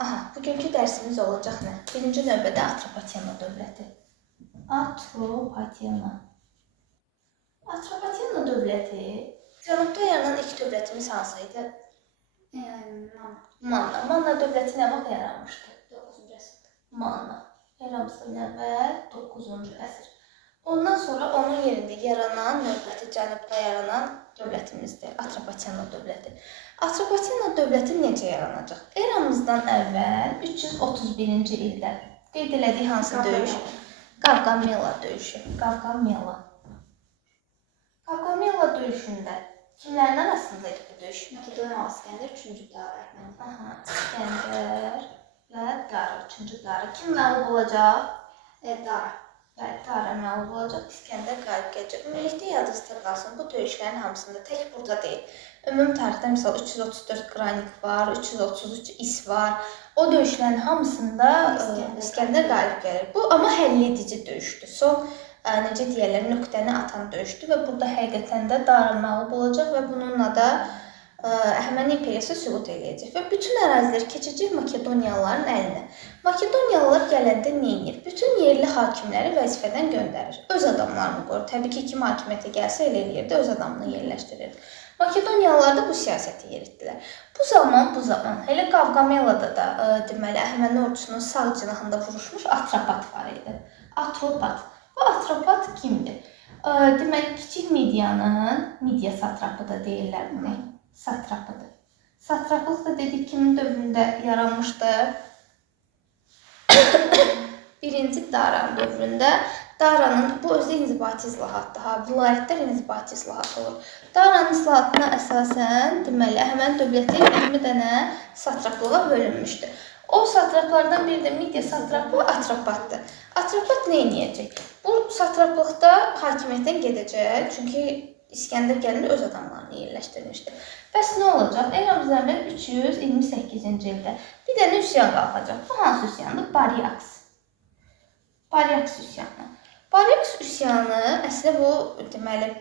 Aha, bugünkü dərsimiz olacaq nə? Birinci növbədə Atropatena dövləti. Atropatena. Atropatena dövləti Cənubda yaranan ilk dövlətimiz hansı idi? Manna. Manna dövləti nə vaxt yaranmışdı? 9-cu əsrdə. Manna. Eramızdan əvvəl 9-cu əsr. Ondan sonra onun yerində yaranan növbəti Cənubda yaranan dövlətimizdir. Atropatena dövləti. Atropatena dövləti necə yaranacaq? Eramızdan əvvəl 331-ci ildə qeyd elədiyi hansı döyüş? Qavqamela döyüşü. Qavqamela. Qavqamela döyüşündə kimlərin arasında idi bu döyüş? Makedoniyalı İskəndər 3-cü Dara. Aha, İskəndər və Dara 3-cü Dara. Kim məğlub olacaq? Dara. Bəli, Dara məğlub olacaq, İskəndər qalib gələcək. Ümumilikdə yadınızda qalsın, bu döyüşlərin hamısında tək burada deyil. Ümumi tarixdə misal 334 Qranik var, 333 İs var. O döyüşlərin hamısında İskəndər qalib gəlir. Bu amma həlledici döyüşdür. Son necə deyirlər, nöqtəni atan döyüşdür və burada həqiqətən də Dara məğlub olacaq və bununla da Əhəməni imperiyası süqut eləyəcək və bütün ərazilər keçəcək Makedoniyalıların əlinə. Makedoniyalılar gələndə nə edir? Bütün yerli hakimləri vəzifədən göndərir. Öz adamlarını qoyur. Təbii ki, kim hakimiyyətə gəlsə elə eləyirdi, öz adamını yerləşdirirdi. Makedoniyalılar da bu siyasəti yeritdilər. Bu zaman elə Qavqamelada da deməli Əhəməni ordusunun sağ cinahında vuruşmuş Atropat var idi. Atropat. Bu Atropat kimdir? Deməli Kiçik Midiya satrapı da deyirlər buna. Satrapıdır. Satraplıq da dedik kimin dövründə yaranmışdır? Birinci Daran dövründə. Daranın bu özü inzibati islahatdır. Vilayətlər inzibati islahat olur. Daranın islahatına əsasən deməli Əhəməni dövləti 20 dənə satraplığa bölünmüşdür. O satraplardan biri də Midiya satrapı Atropatdır. Atropat nə edəcək? Bu satraplıqda hakimiyyətdən gedəcək. Çünki İskəndər gəlində öz adamlarını yerləşdirmişdi. Bəs nə olacaq? Eramızdan əvvəl 328-ci ildə bir dənə üsyan qalxacaq. Bu hansı üsyandır? Baryaks. Baryaks üsyanı. Baryaks üsyanı əslində bu deməli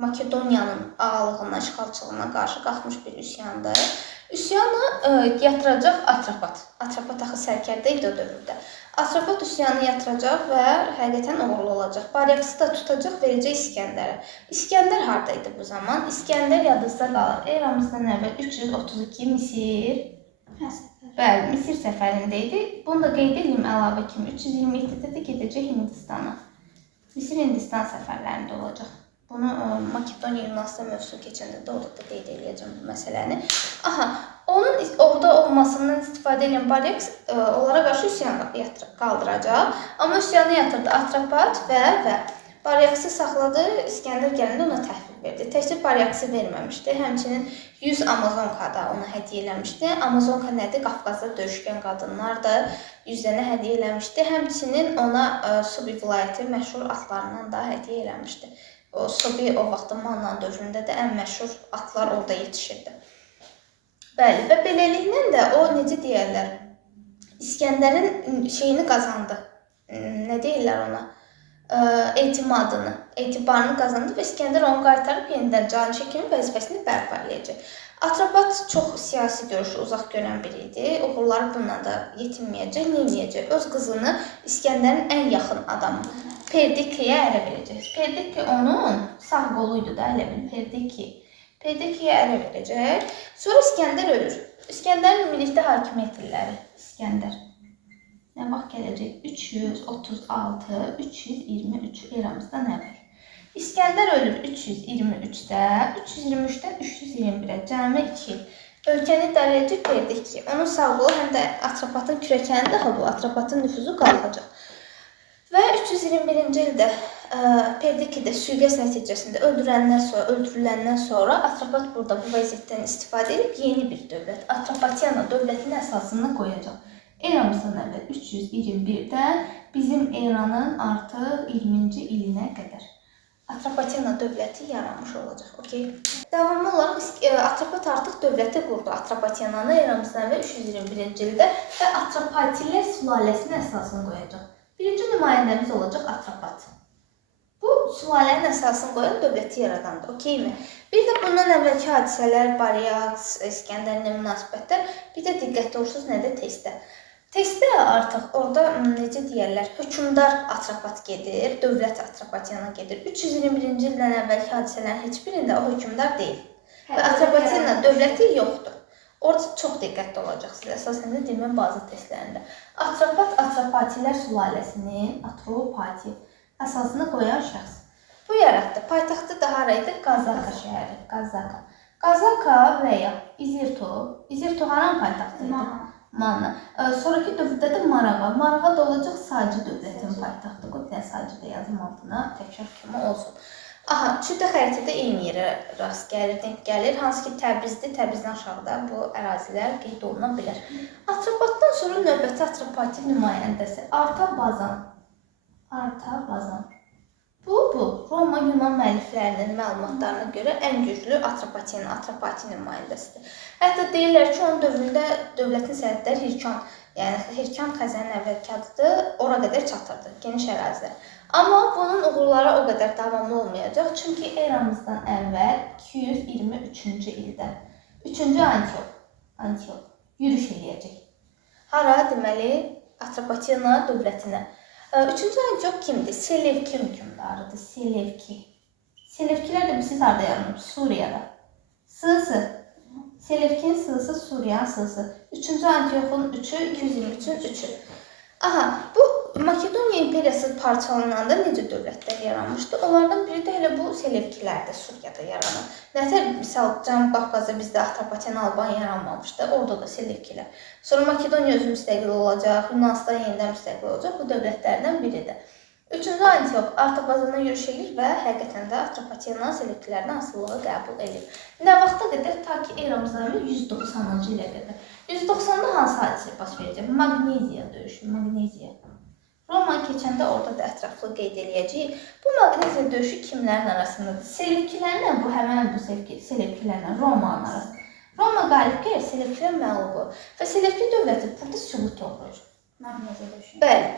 Makedoniyanın ağalığına, işğalçılığına qarşı qalxmış bir üsyandır. Üsyanı yatıracaq Atropat. Atropat axı sərkərdə idi o dövrdə. Atropat üsyanı yatıracaq və həqiqətən uğurlu olacaq. Baryaksı da tutacaq, verəcək İskəndərə. İskəndər haradaydı bu zaman? İskəndər yadınızda qalır. Eramızdan əvvəl 332 Misir. Bəli, Misir səfərində idi. Bunu da qeyd edeyim əlavə kimi. 327-də də gedəcək Hindistana. Misir-Hindistan səfərlərində olacaq. Bunu Makedoniya Yunanistan mövzusu keçəndə də orada da qeyd edəcəm bu məsələni. Aha, onun orada olmasından istifadə edən Baryaks onlara qarşı üsyan qaldıracaq. Amma üsyanı yatırdı Atropat və Baryaksı saxladı, İskəndər gələndə ona təhvil verdi. Təkcə Baryaksı verməmişdi, həmçinin 100 Amazonka da ona hədiyyə eləmişdi. Amazonka nədir? Qafqazda döyüşkən qadınlardır. 100 dənə hədiyyə eləmişdi. Həmçinin ona Subi vilayəti məşhur atlarından da hədiyyə eləmişdi. O Subi o vaxtda Manna dövründə də ən məşhur atlar orada yetişirdi. Bəli, və beləliklə də o necə deyirlər? İskəndərin şeyini qazandı. Nə deyirlər ona? Etibarını qazandı və İskəndər onu qaytarıb yenidən canişin kimi vəzifəsini bərpa edəcək. Atropat çox siyasi görüşü uzaq görən biri idi. Uğurları bununla da yetinməyəcək, neyniyəcək? Öz qızını İskəndərin ən yaxın adamı Perdikiyə ərə verəcək. Perdiki onun sağ qoluydu da, elə bil Perdiki. Perdikiyə ərə verəcək. Sonra İskəndər ölür. İskəndərin ümumilikdə hakimiyyət illəri. İskəndər. Nə vaxt gələcək? 336, 323 eramızdan əvvəl. İskəndər ölür 323-də, 323-dən 321-ə, cəmi 2 il. Ölkəni idarə edəcək Perdiki. Onun sağ qolu həm də Atropatın kürəkəni daha bu, Atropatın nüfuzu qalxacaq. Və 321-ci ildə Perdikidə sui-qəsd nəticəsində öldürüləndən sonra Atropat burada bu vəziyyətdən istifadə edib yeni bir dövlət, Atropatena dövlətinin əsasını qoyacaq. Eramızdan əvvəl 321-dən bizim eranın artıq 20-ci ilinə qədər Atropatena dövləti yaranmış olacaq. Davamlı olaraq Atropat artıq dövləti qurdu Atropatenanı eramızdan əvvəl 321-ci ildə və Atropatilər sülaləsinin əsasını qoyacaq. Birinci nümayəndəmiz olacaq Atropat. Bu sülalənin əsasını qoyan dövləti yaradandır, okeymi? Bir də bundan əvvəlki hadisələr, Baryaks, İskəndərlə münasibətlər, bir də diqqətli olursunuz nədir testdə. Testdə artıq orada necə deyərlər, hökmdar Atropat gedir, dövlət Atropatena gedir. 321-ci ildən əvvəlki hadisələrin heç birində o hökmdar deyil. Və Atropatena dövləti yoxdur. Orada çox diqqətli olacaqsınız, əsasən də dilmə bazı testlərində. Atropat, Atropatilər sülaləsinin, Atropati əsasını qoyan şəxs. Bu yaratdı. Paytaxtı da haraydı? Qazaka şəhəri. Qazaka. Qazaka və ya İzirto haranın paytaxtıydı? Manna. Sonraki dövrdə də Marağa. Marağa da olacaq Sacı dövlətinin paytaxtı. Qoy bir dənə Sacı da yazım altına, təkrar kimi olsun. Aha, çütə xəritədə eyni yerə rast gəlir, denk gəlir. Hansı ki Təbrizdir, Təbrizdən aşağıda bu ərazilər qeyd oluna bilər. Atropatdan sonra növbəti Atropati nümayəndəsi Artabazan. Artabazan. Bu Roma Yunan müəlliflərinin məlumatlarına görə ən güclü Atropati nümayəndəsidir. Hətta deyirlər ki, onun dövründə dövlətin sərhədləri Hirkan, yəni Hirkan Xəzənin əvvəlki adıdır, ora qədər çatırdı, geniş ərazilər. Amma bunun uğurları o qədər davamlı olmayacaq, çünki eramızdan əvvəl 223-cü ildə 3-cü Antiox yürüş eləyəcək. Hara? Deməli, Atropatena dövlətinə. 3-cü Antiox kimdir? Selevki hökmdarıdır. Selevki. Selevkilər də siz harada yaranıb? Suriyada. Sığısı. Selevkinin sığısı, Suriyanın sığısı. 3-cü Antioxun 3-ü, 223-ün 3-ü. Aha, bu Makedoniya imperiyası parçalananda necə dövlətlər yaranmışdı? Onlardan biri də elə bu Selevkilərdə, Suriyada yaranır. Nətər, misal, Cənub Qafqazda bizdə Atropatena Alban yaranmamışdı, orada da Selevkilər. Sonra Makedoniya özü müstəqil olacaq, Yunanistan yenidən müstəqil olacaq, bu dövlətlərdən biridir. 3-cü Antiox Artabazana yürüş edir və həqiqətən də Atropatena Selevkilərdən asılılığı qəbul edir. Nə vaxta qədər? Ta ki eramızdan 190-cı ilə qədər. 190-da hansı hadisə baş verəcək? Magneziya döyüşü, Magneziya. Romanı keçəndə orada da ətraflı qeyd eləyəcəyik. Bu Magneziya döyüşü kimlərin arasındadır? Selevkilərlə, bu həmən bu Selevkilərlə Romanın arasında. Roma qalib gəlir, Selevkilər məğlub olur. Və Selevki dövləti burada süqut olur. Magneziya döyüşü. Bəli.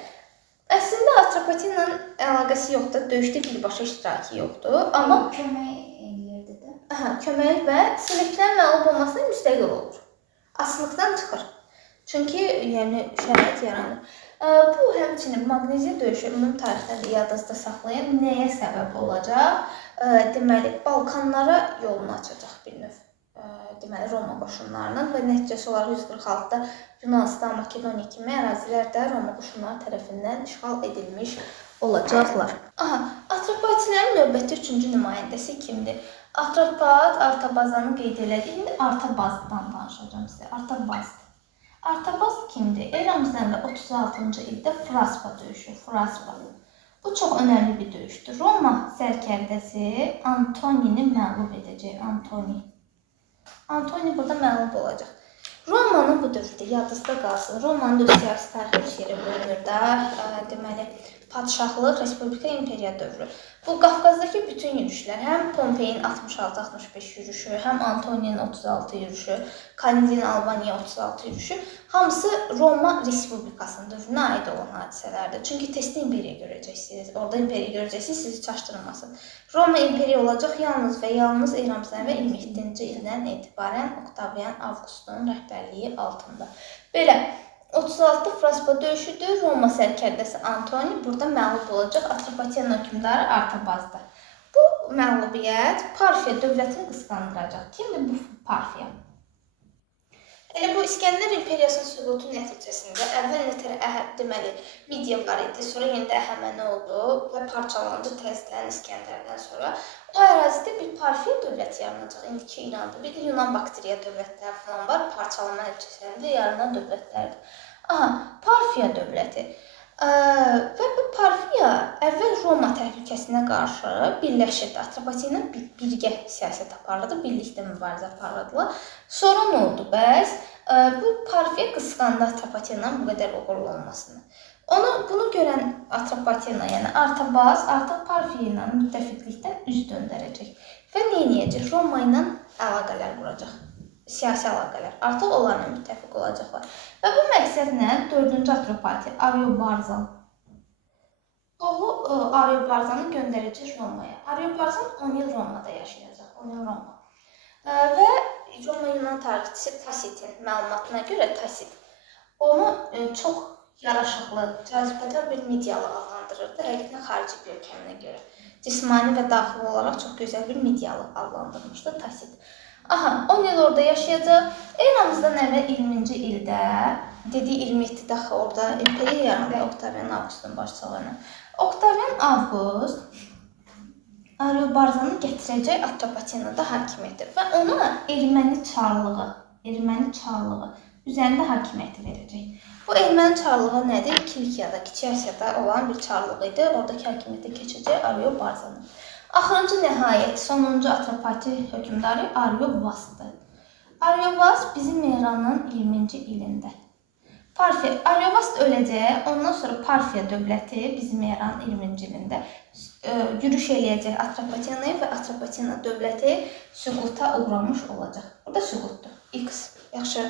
Əslində Atropatena əlaqəsi yoxdur, döyüşdə birbaşa iştirakı yoxdur, amma kömək eləyirdi də. Kömək və Selevkilərin məğlub olmasına müstəqil olur. Asılıqdan çıxır. Çünki yəni şərait yaranır. Bu həmçinin Magneziya döyüşü ümumi tarixdən də yadınızda saxlayın. Nəyə səbəb olacaq? Deməli, Balkanlara yolunu açacaq bir növ. Deməli, Roma qoşunlarının və nəticəsi olaraq 146-da Yunanistan, Makedoniya kimi ərazilər də Roma qoşunları tərəfindən işğal edilmiş olacaqlar. Aha, Atropatilərin növbəti 3-cü nümayəndəsi kimdir? Atropat, Artabazanı qeyd elədik. İndi Artabazdan danışacağım sizə. Artabazdır. Artabaz kimdir? Eramızdan da 36-cı ildə Fraspa döyüşü. Fraspa. Bu çox önəmli bir döyüşdür. Roma sərkərdəsi Antonini məğlub edəcək. Antoni burada məğlub olacaq. Romanın bu dövrdə yadınızda qalsın. Romanın da siyasi tarixi üç yerə bölünür da. Deməli, padşahlıq, respublika, imperiya dövrü. Bu Qafqazdakı bütün yürüşlər, həm Pompeyin 66-65 yürüşü, həm Antoninin 36 yürüşü, Kalindinin Albaniya 36 yürüşü, hamısı Roma Respublikasının dövrünə aid olan hadisələrdir. Çünki testdə imperiya görəcəksiniz, orada imperiya görəcəksiniz, sizi çaşdırmasın. Roma imperiya olacaq yalnız və yalnız eramızdan və 27-ci ildən etibarən Oktavian Avqustun rəhbərliyi altında. Belə, 36 Fraspa döyüşüdür. Roma sərkərdəsi Antoni burada məğlub olacaq. Atropatena hökmdarı Artabazda. Bu məğlubiyyət Parfiya dövlətini qısqandıracaq. Kimdir bu Parfiya? Elə bu İskəndər imperiyasının süqutu nəticəsində əvvəl deməli Midiya var idi, sonra yenidə Əhəməni oldu və parçalandı təzədən İskəndərdən sonra. O ərazidə bir Parfiya dövləti yaranacaq, indiki İrandır. Bir də Yunan Bakteriya dövlətləri falan var, parçalama nəticəsində yaranan dövlətlərdir. Aha, Parfiya dövləti. Və bu Parfiya əvvəl Roma təhlükəsinə qarşı birləşirdi. Atropatena birgə siyasət aparırdı, birlikdə mübarizə aparırdılar. Sonra nə oldu bəs? Bu Parfiya qısqandı Atropatenanın bu qədər uğurlu olmasını. Bunu görən Atropatena, yəni Artabaz, artıq Parfiya ilə müttəfiqlikdən üz döndərəcək. Və nə edəcək? Roma ilə əlaqələr quracaq. Siyasi əlaqələr. Artıq onlarla müttəfiq olacaqlar. Və bu məqsədlə 4-cü Atropati Ariobarzal oğlu Ariobarzanı göndərəcək Romaya. Ariobarzan 10 il Romada yaşayacaq. 10 il Roma. Və Roma Yunan tarixçisi Tasitin məlumatına görə Tasit onu çox yaraşıqlı, cazibədar bir medialı adlandırırdı. Həqiqətən xarici görkəminə görə. Cismani və daxili olaraq çox gözəl bir medialı adlandırmışdı Tasit. 10 il orada yaşayacaq. Eramızdan əvvəl 20-ci ildə, dediyi 27-də axı orada imperiya yarandı Oktavian Avqustun başçılığına. Oktavian Avqust Ariobarzanı gətirəcək Atropatenada hakimiyyəti və ona erməni çarlığı üzərində hakimiyyəti verəcək. Bu erməni çarlığı nədir? Kilikiyada, Kiçik Asiyada olan bir çarlıq idi. Oradakı hakimiyyətə keçəcək Ariobarzanı. Axırıncı nəhayət, sonuncu Atropati hökmdarı Ariovasdır. Ariovas bizim eranın 20-ci ilində. Ariovas öləcək, ondan sonra Parfiya dövləti bizim eranın 20-ci ilində yürüş eləyəcək Atropatenaya və Atropatena dövləti süquta uğramış olacaq. Burada süqutdur. X. Yaxşı.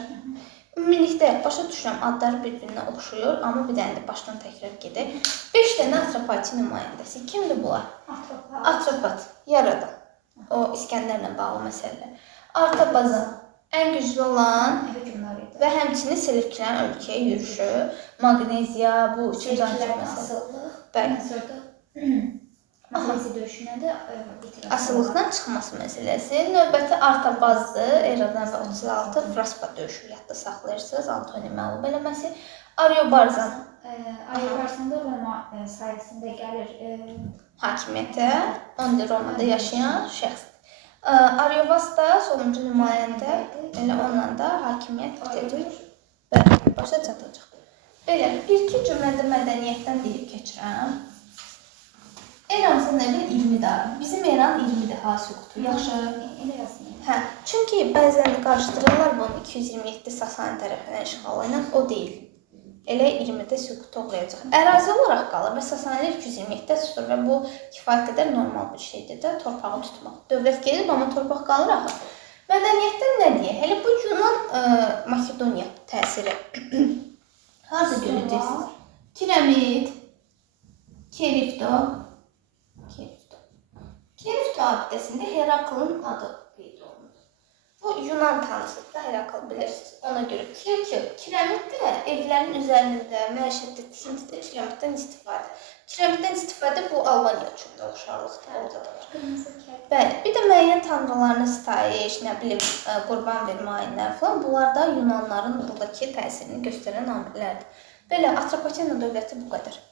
Ümumilikdə başa düşürəm, adları bir-birinə oxşuyur, amma bir dənə də başdan təkrar gedək. 5 dənə Atropati nümayəndəsi. Kimdir bunlar? Atropat, yaradan. O İskəndərlə bağlı məsələlər. Artabazan, ən güclü olan və həmçinin Selevkilərin ölkəyə yürüşü, Maqneziya, bu üçüncü antik məsələ. Bəli. Maqneziya döyüşünə də Asılılıqdan çıxması məsələsi. Növbəti Artabazdır, eradan və 36 Fraspa döyüşü yadda saxlayırsınız, Antoni məğlub eləməsi. Ariobarzan. Ariobarzanda Roma sayəsində gəlir Hakimiyyətə, 10 il Romada yaşayan şəxs. Ariovas da sonuncu nümayəndə, elə onunla da hakimiyyət bitəcək və başa çatacaq. Belə, bir-iki cümlədə mədəniyyətdən deyib keçirəm. Eramızın əvvəl 20-dir. Bizim eran 20-dir Hasuqdur. Yaxşı. Elə yazın. Çünki bəzən qarışdırırlar bunu 227 Sasani tərəfindən işğal ilə, o deyil. Elə 20-də süqut uğrayacaq. Ərazi olaraq qalır və Sasanilər 227-də tutur və bu kifayət qədər normal bir şeydir də torpağı tutmaq. Dövlət gedir, amma torpaq qalır axı. Mədəniyyətdən nə deyək? Elə bu Yunan Makedoniya təsiri. Harada görəcəksiniz? Kiramid, Kerifto abidəsində Heraklın adı qeyd olunur. Bu Yunan tanrısıdır da, Herakl bilirsiniz. Ona görə kiramiddə evlərin üzərində, məişətdə, tikintidə kiramiddən istifadə. Kiramiddən istifadə bu Albaniya üçün də oxşarlıqdır, orada da var. Bəli, bir də müəyyən tanrılarını sitayiş, nə bilim, qurban vermə ayinlər falan, bunlar da Yunanların buradakı təsirini göstərən amillərdir. Belə, Atropatena dövləti bu qədər.